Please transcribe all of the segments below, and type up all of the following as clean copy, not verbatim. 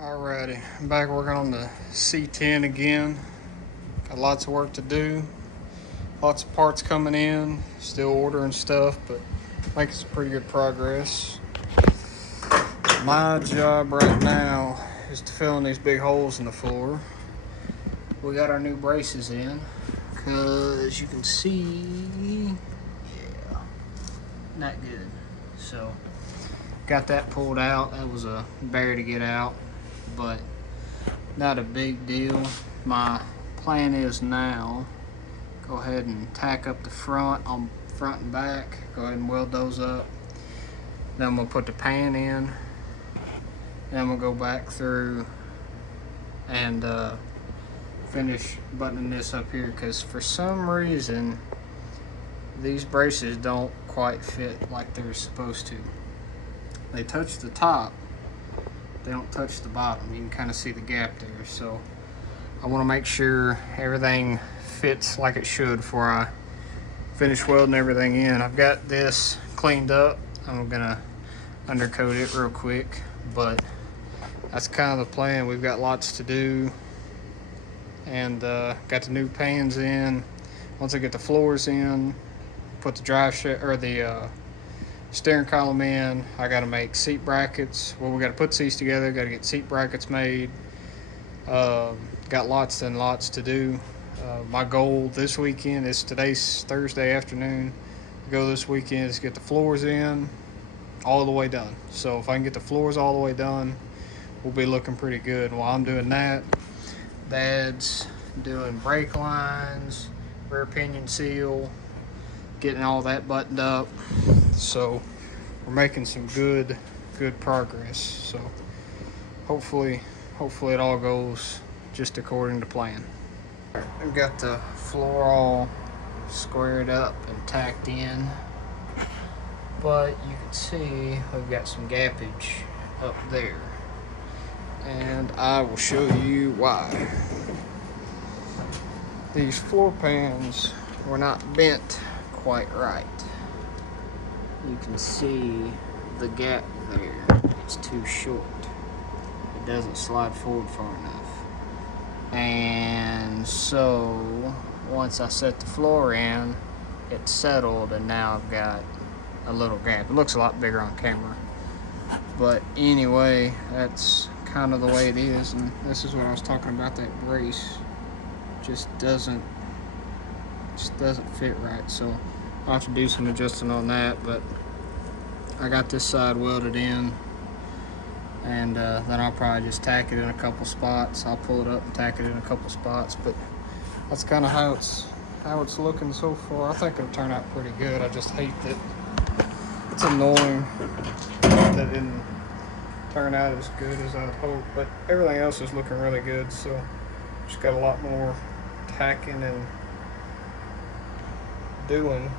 Alrighty, I'm back working on the C10 again. Got lots of work to do. Lots of parts coming in. Still ordering stuff, but making some pretty good progress. My job right now is to fill in these big holes in the floor. We got our new braces in, because you can see, yeah, not good. So, got that pulled out. That was a bear to get out, but not a big deal. My plan is now go ahead and tack up the front on front and back. Go ahead and weld those up. Then I'm gonna put the pan in. Then I'm gonna go back through and finish buttoning this up here, because for some reason these braces don't quite fit like they're supposed to. They touch the top, they don't touch the bottom. You can kind of see the gap there. So I want to make sure everything fits like it should before I finish welding everything in. I've got this cleaned up. I'm gonna undercoat it real quick, but that's kind of the plan. We've got lots to do, and got the new pans in. Once I get the floors in, put the drive shaft or the steering column in, I got to make seat brackets. Well, we got to put seats together, got to get seat brackets made. Got lots and lots to do. My goal this weekend is, today's Thursday afternoon, to go this weekend is get the floors in all the way done. So if I can get the floors all the way done, we'll be looking pretty good. While I'm doing that, Dad's doing brake lines, rear pinion seal, getting all that buttoned up. So we're making some good progress. So hopefully it all goes just according to plan. I've got the floor all squared up and tacked in, but you can see we've got some gappage up there, and I will show you why. These floor pans were not bent quite right. You can see the gap there. It's too short. It doesn't slide forward far enough. And so once I set the floor in, it settled, and now I've got a little gap. It looks a lot bigger on camera, but anyway, that's kind of the way it is. And this is what I was talking about, that brace just doesn't fit right. So I'll have to do some adjusting on that, but I got this side welded in, and then I'll probably just tack it in a couple spots. I'll pull it up and tack it in a couple spots, but that's kind of how it's looking so far. I think it'll turn out pretty good. I just hate that it's annoying that it didn't turn out as good as I'd hoped, but everything else is looking really good. So just got a lot more tacking and doing.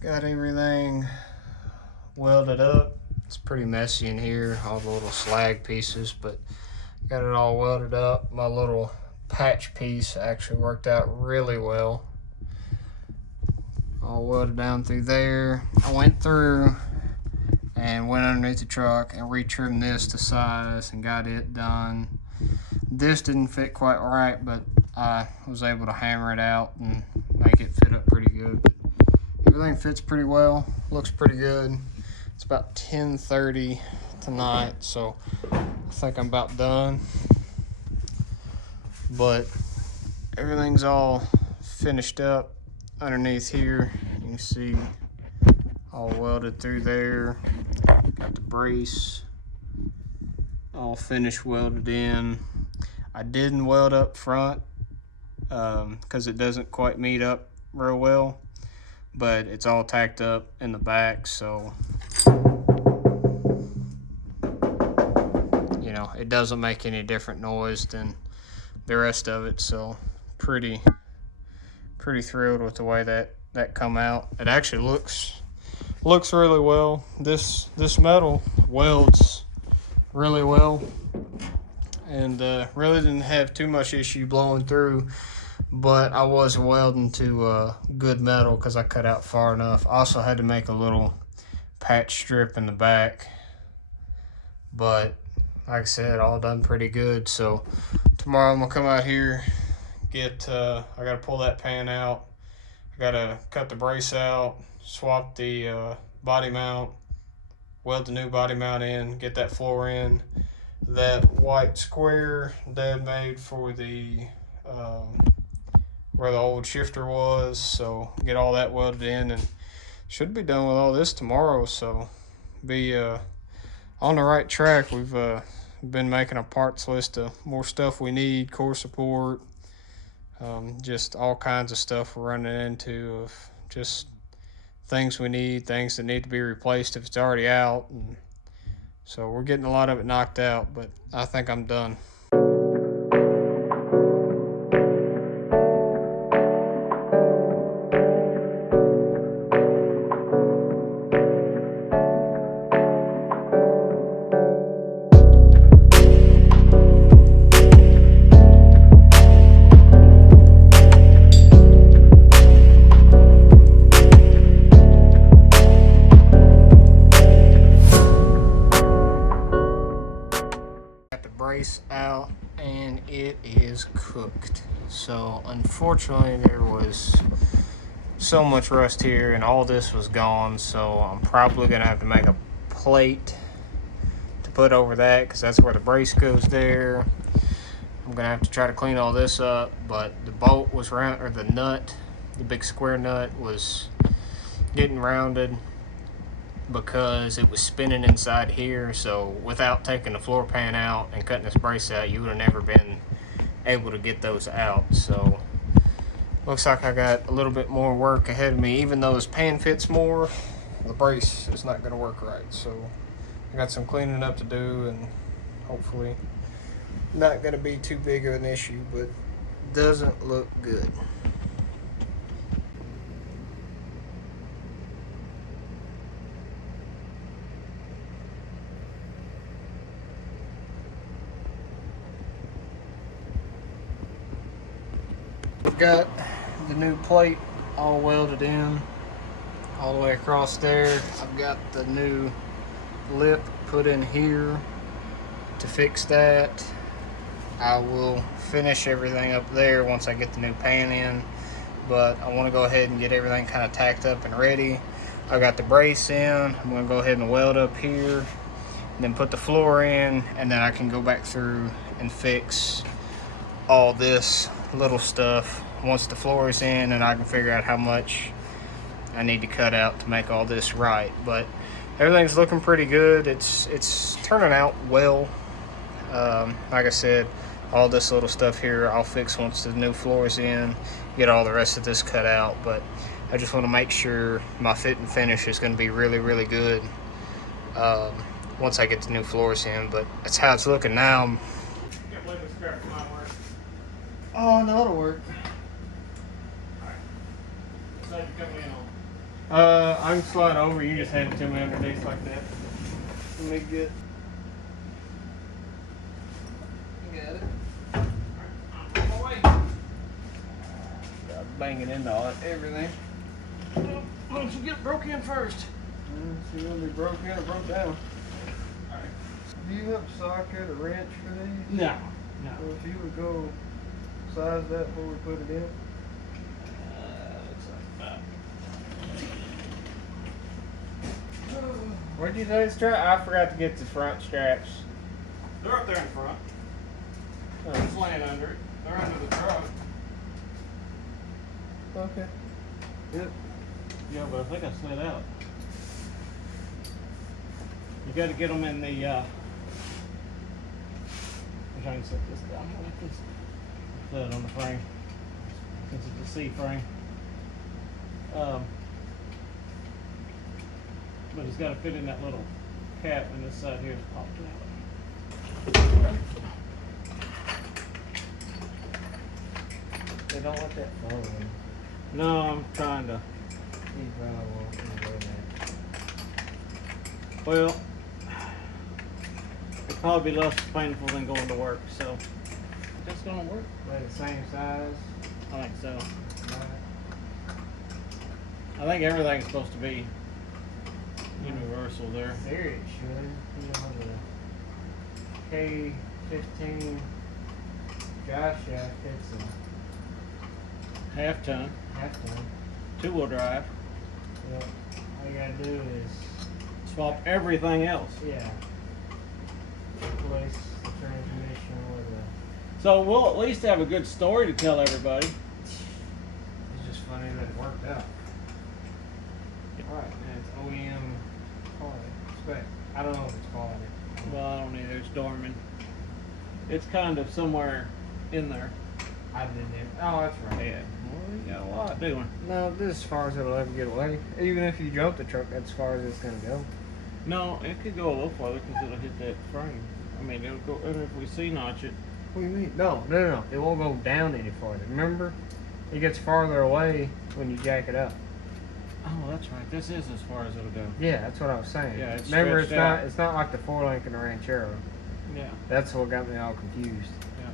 Got everything welded up. It's pretty messy in here, all the little slag pieces, but got it all welded up. My little patch piece actually worked out really well. all welded down through there. I went through and went underneath the truck and retrimmed this to size and got it done. This didn't fit quite right, but I was able to hammer it out and make it fit up pretty good. But everything fits pretty well, looks pretty good. It's about 10:30 tonight, so I think I'm about done. But everything's all finished up underneath here. You can see all welded through there. Got the brace all finished welded in. I didn't weld up front because it doesn't quite meet up real well, but it's all tacked up in the back, so you know, it doesn't make any different noise than the rest of it. So pretty thrilled with the way that come out. It actually looks really well. This metal welds really well, and really didn't have too much issue blowing through, but I was welding to good metal because I cut out far enough. I also had to make a little patch strip in the back, but like I said, all done pretty good. So tomorrow I'm gonna come out here, I gotta pull that pan out, I gotta cut the brace out, swap the body mount, weld the new body mount in, get that floor in. That white square Dad made for the where the old shifter was, so get all that welded in and should be done with all this tomorrow. So be on the right track. We've been making a parts list of more stuff we need, core support, just all kinds of stuff we're running into of just things we need, things that need to be replaced if it's already out. And so we're getting a lot of it knocked out, but I think I'm done. Brace out and it is cooked. So unfortunately there was so much rust here and all this was gone, so I'm probably gonna have to make a plate to put over that because that's where the brace goes there. I'm gonna have to try to clean all this up, but the bolt was round, or the nut, the big square nut was getting rounded because it was spinning inside here. So without taking the floor pan out and cutting this brace out, you would have never been able to get those out. So looks like I got a little bit more work ahead of me. Even though this pan fits more, the brace is not going to work right. So I got some cleaning up to do, and hopefully not going to be too big of an issue, but doesn't look good. We've got the new plate all welded in all the way across there. I've got the new lip put in here to fix that. I will finish everything up there once I get the new pan in, but I want to go ahead and get everything kind of tacked up and ready. I got the brace in. I'm going to go ahead and weld up here and then put the floor in, and then I can go back through and fix all this little stuff once the floor is in, and I can figure out how much I need to cut out to make all this right. But everything's looking pretty good. It's turning out well. Like I said, all this little stuff here I'll fix once the new floor is in, get all the rest of this cut out. But I just want to make sure my fit and finish is going to be really good once I get the new floors in. But that's how it's looking now. Oh, no, it'll work. Alright. So you come in on? I can slide over. You just hand it to me underneath like that. Let me get. You got it. Alright, I'm on my way. Got banging into all everything. Why don't you get broke in first? See when they broke in or broke down. Alright. Do you have a socket or wrench for these? No. No. So if you would go size that before we put it in. Looks like that. Where'd you say the strap? I forgot to get the front straps. They're up there in front. Oh. It's laying under it. They're under the truck. Okay. Yep. Yeah, but I think I slid out. You got to get them in the. I'm trying to set this down like this. Put it on the frame. Since it's a C frame. But it's got to fit in that little cap, and this side here is popped out. They don't want that falling. No, I'm trying to. You probably won't enjoy that. Well, it'd probably be less painful than going to work, so that's gonna work. Like the same size. I think so. Right. I think everything's supposed to be universal there. There it should. You know, the K15 drive shaft fits a Half ton, half ton. 2-wheel drive. Yep. All you gotta do is, Swap everything else. yeah, replace the transmission with a. So we'll at least have a good story to tell everybody. It's just funny that it worked out. Alright, and it's OEM quality. Spec. I don't know if it's quality. Well, I don't either. It's Dorman. It's kind of somewhere in there. I didn't even. Oh, that's right. Yeah. Well, you got a lot doing. No, this is as far as it'll ever get away. Even if you jump the truck, that's as far as it's gonna go. No, it could go a little farther because it'll hit that frame. I mean, it'll go. And if we C-notch it, What do you mean? No. It won't go down any farther. Remember? It gets farther away when you jack it up. oh, that's right. This is as far as it'll go. Yeah, that's what I was saying. Yeah, it's Remember, it's stretched out. not. It's not like the 4-link in the Ranchero. Yeah. That's what got me all confused. Yeah.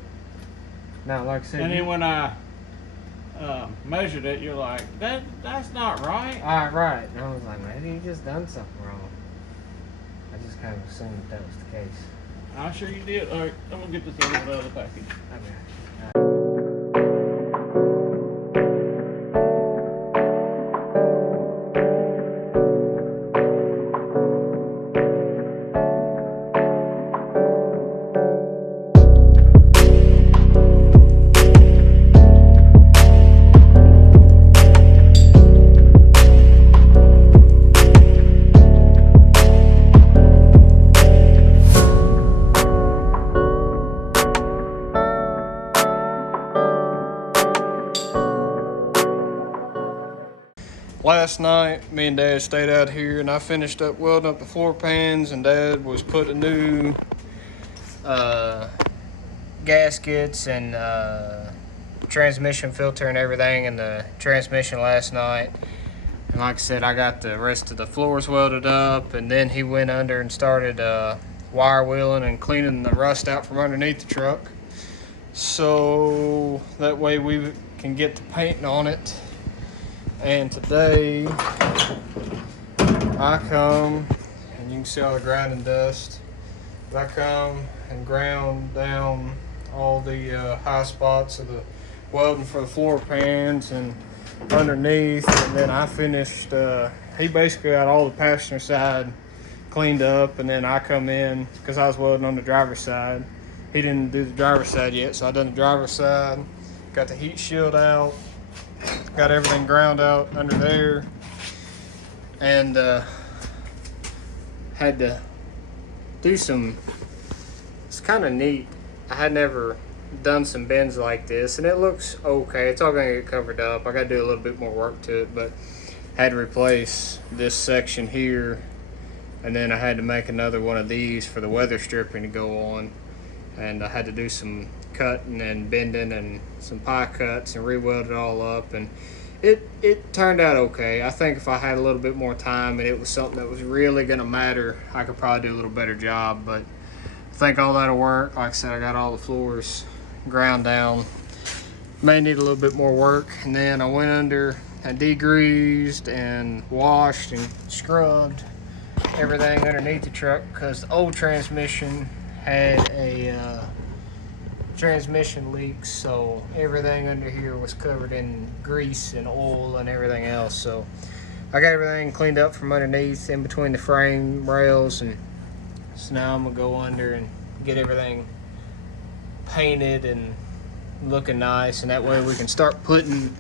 Now, like I said, And then when I measured it, you're like, that's not right. right. And I was like, maybe you just done something wrong. I just kind of assumed that was the case. I'm sure you did. All right, I'm gonna get this out of the other package. Okay. Last night, me and Dad stayed out here, and I finished up welding up the floor pans, and Dad was putting new gaskets and transmission filter and everything in the transmission last night. And like I said, I got the rest of the floors welded up, and then he went under and started wire wheeling and cleaning the rust out from underneath the truck. So that way we can get the painting on it. And today I come, and you can see all the grinding dust, but I come and ground down all the high spots of the welding for the floor pans and underneath, and then I finished, he basically got all the passenger side cleaned up, and then I come in, because I was welding on the driver's side. He didn't do the driver's side yet, so I done the driver's side, got the heat shield out, got everything ground out under there, and had to do some. It's kind of neat. I had never done some bends like this, and it looks okay. It's all gonna get covered up. I gotta do a little bit more work to it, but had to replace this section here, and then I had to make another one of these for the weather stripping to go on, and I had to do some cutting and bending and some pie cuts and re-weld it all up, and it turned out okay. I think if I had a little bit more time and it was something that was really gonna matter, I could probably do a little better job, but I think all that'll work. Like I said, I got all the floors ground down, may need a little bit more work. And then I went under and degreased and washed and scrubbed everything underneath the truck because the old transmission had a transmission leak, so everything under here was covered in grease and oil and everything else. So I got everything cleaned up from underneath in between the frame rails, and so now I'm gonna go under and get everything painted and looking nice, and that way we can start putting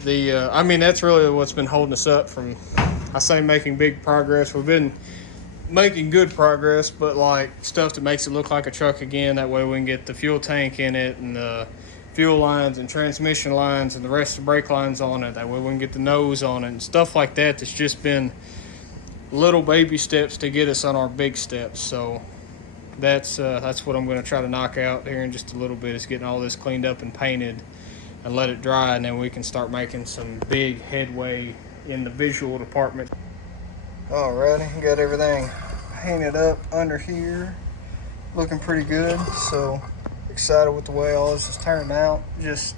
the I mean, that's really what's been holding us up from, I say, making big progress. We've been making good progress, but like stuff that makes it look like a truck again. That way we can get the fuel tank in it and the fuel lines and transmission lines and the rest of the brake lines on it. That way we can get the nose on it and stuff like that. That's just been little baby steps to get us on our big steps. So that's what I'm going to try to knock out here in just a little bit, is getting all this cleaned up and painted and let it dry, and then we can start making some big headway in the visual department. Alrighty, got everything painted up under here, looking pretty good. So excited with the way all this has turned out. Just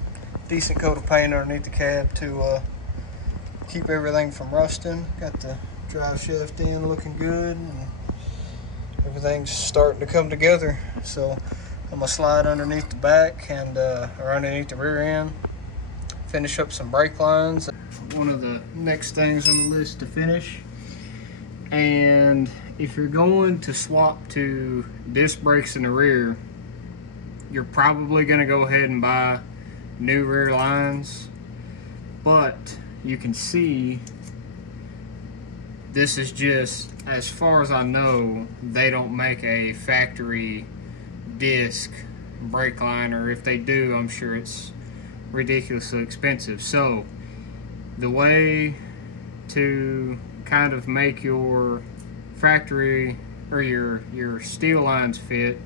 decent coat of paint underneath the cab to keep everything from rusting. Got the drive shaft in looking good, and everything's starting to come together. So I'm gonna slide underneath the back and or underneath the rear end, finish up some brake lines. One of the next things on the list to finish. And if you're going to swap to disc brakes in the rear, you're probably going to go ahead and buy new rear lines. But you can see this is just, as far as I know, they don't make a factory disc brake line, or if they do, I'm sure it's ridiculously expensive. So the way to kind of make your factory or your steel lines fit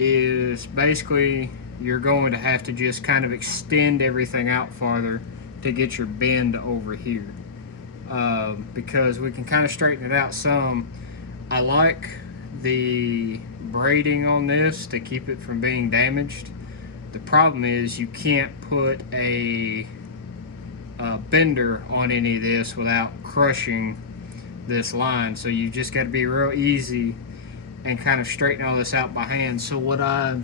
is basically you're going to have to just kind of extend everything out farther to get your bend over here, because we can kind of straighten it out some. I like the braiding on this to keep it from being damaged. The problem is you can't put a bender on any of this without crushing this line, so you just got to be real easy and kind of straighten all this out by hand. So what I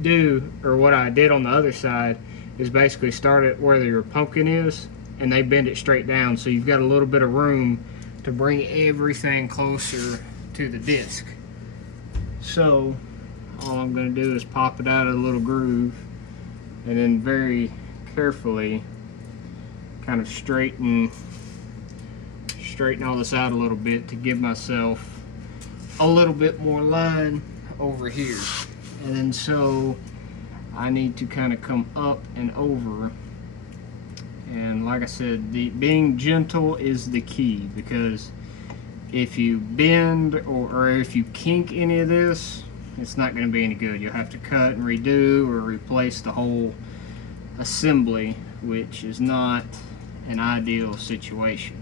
do, or what I did on the other side, is basically start it where your pumpkin is and they bend it straight down, so you've got a little bit of room to bring everything closer to the disc. So all I'm going to do is pop it out of the little groove and then very carefully kind of straighten all this out a little bit to give myself a little bit more line over here. And then so I need to kind of come up and over, and like I said, being gentle is the key, because if you bend or if you kink any of this, it's not going to be any good. You'll have to cut and redo or replace the whole assembly, which is not an ideal situation.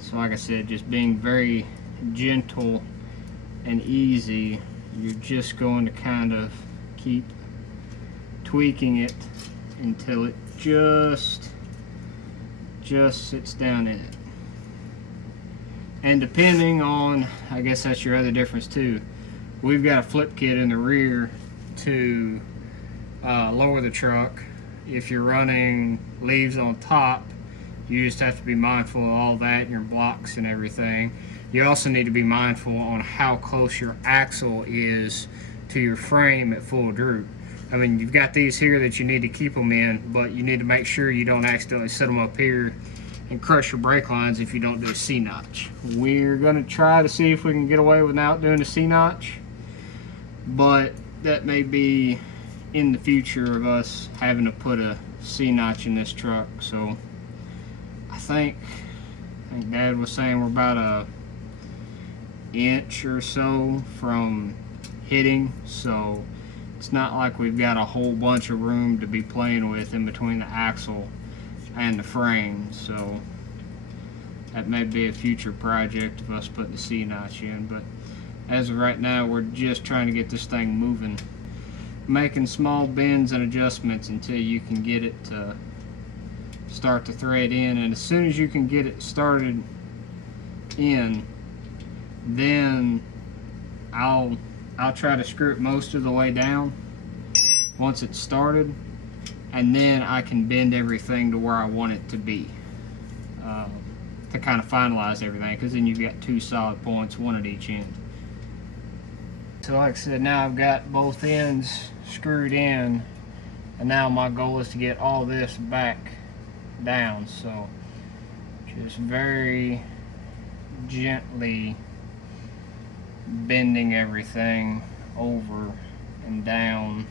So like I said, just being very gentle and easy, you're just going to kind of keep tweaking it until it just sits down in it. And depending on, I guess that's your other difference too, we've got a flip kit in the rear to lower the truck. If you're running leaves on top, you just have to be mindful of all that and your blocks and everything. You also need to be mindful on how close your axle is to your frame at full droop. I mean, you've got these here that you need to keep them in, but you need to make sure you don't accidentally set them up here and crush your brake lines if you don't do a C-notch. We're gonna try to see if we can get away without doing a C-notch, but that may be in the future of us having to put a C-notch in this truck. So I think Dad was saying we're about a inch or so from hitting, so it's not like we've got a whole bunch of room to be playing with in between the axle and the frame. So that may be a future project of us putting the C-notch in, but as of right now, we're just trying to get this thing moving. making small bends and adjustments until you can get it to start to thread in, and as soon as you can get it started in, then I'll try to screw it most of the way down once it's started, and then I can bend everything to where I want it to be, to kind of finalize everything, because then you've got two solid points, one at each end. So like I said, now I've got both ends screwed in, and now my goal is to get all this back down. So just very gently bending everything over and down.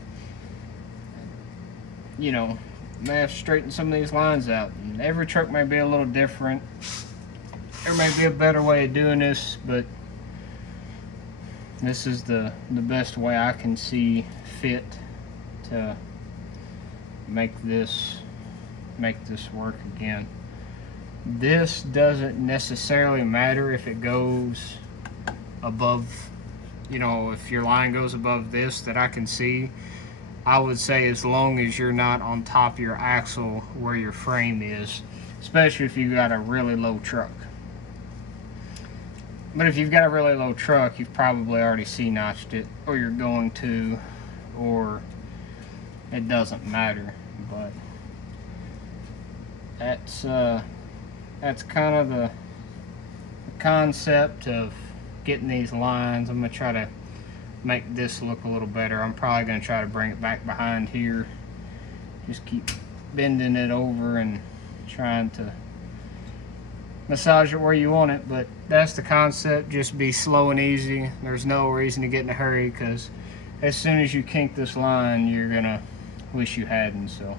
You know, may have to straighten some of these lines out. And every truck may be a little different. There may be a better way of doing this, but this is the best way I can see fit to make this work again. This doesn't necessarily matter if it goes above, you know, if your line goes above this that I can see. I would say as long as you're not on top of your axle where your frame is, especially if you got a really low truck. But if you've got a really low truck, you've probably already C-notched it, or you're going to, or it doesn't matter. But that's kind of the concept of getting these lines. I'm gonna try to make this look a little better. I'm probably gonna try to bring it back behind here. Just keep bending it over and trying to massage it where you want it, but that's the concept. Just be slow and easy. There's no reason to get in a hurry, because as soon as you kink this line, you're gonna wish you hadn't. So